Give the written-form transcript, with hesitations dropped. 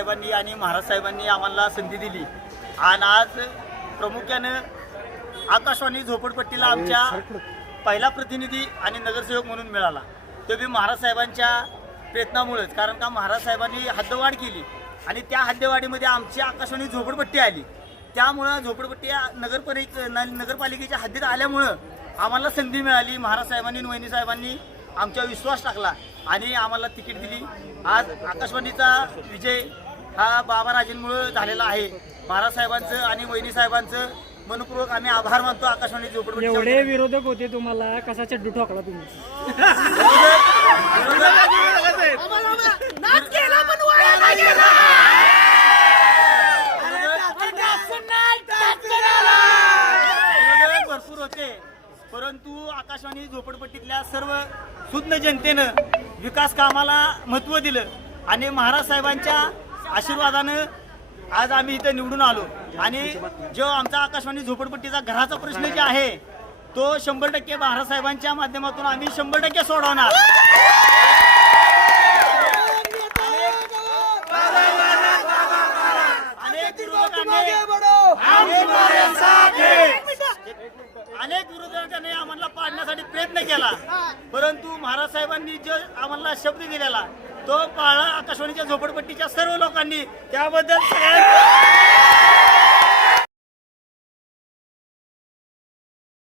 साहेबांनी आणि महाराज साहेबांनी आम्हाला संधी दिली आणि आज प्रामुख्यानं आकाशवाणी झोपडपट्टीला आमच्या पहिला प्रतिनिधी आणि नगरसेवक म्हणून मिळाला तो बी महाराज साहेबांच्या प्रयत्नामुळेच. कारण का महाराज साहेबांनी हद्दवाढ केली आणि त्या हद्दवाढीमध्ये आमची आकाशवाणी झोपडपट्टी आली. त्यामुळं झोपडपट्टी नगरपालिकेच्या हद्दीत आल्यामुळं आम्हाला संधी मिळाली. महाराज साहेबांनी आणि वहिनी साहेबांनी आमच्यावर विश्वास टाकला आणि आम्हाला तिकीट दिली. आज आकाशवाणीचा विजय हा बाबाराजेंमुळे झालेला आहे. महाराज साहेबांचं आणि वहिनी साहेबांचं मनपूर्वक आम्ही आभार मानतो. आकाशवाणी झोपडपट्टी एवढे विरोधक होते, तुम्हाला कसा चड्डू ठोकला तुम्ही? भरपूर होते, परंतु आकाशवाणी झोपडपट्टीतल्या सर्व सुज्ञ जनतेनं विकास कामाला महत्त्व दिलं आणि महाराज साहेबांच्या आशीर्वादानं आज आम्ही इथं निवडून आलो. आणि जो आमचा आकाशवाणी झोपडपट्टीचा घराचा प्रश्न जे आहे तो 100% महाराज साहेबांच्या माध्यमातून आम्ही 100% सोडवणार. अनेक विरोधकांनी आम्हाला पाडण्यासाठी प्रयत्न केला, परंतु महाराज साहेबांनी जो आम्हाला शब्द दिलेला तो पाळला आकाशवाणीच्या झोपडपट्टीच्या सर्व लोकांनी. त्याबद्दल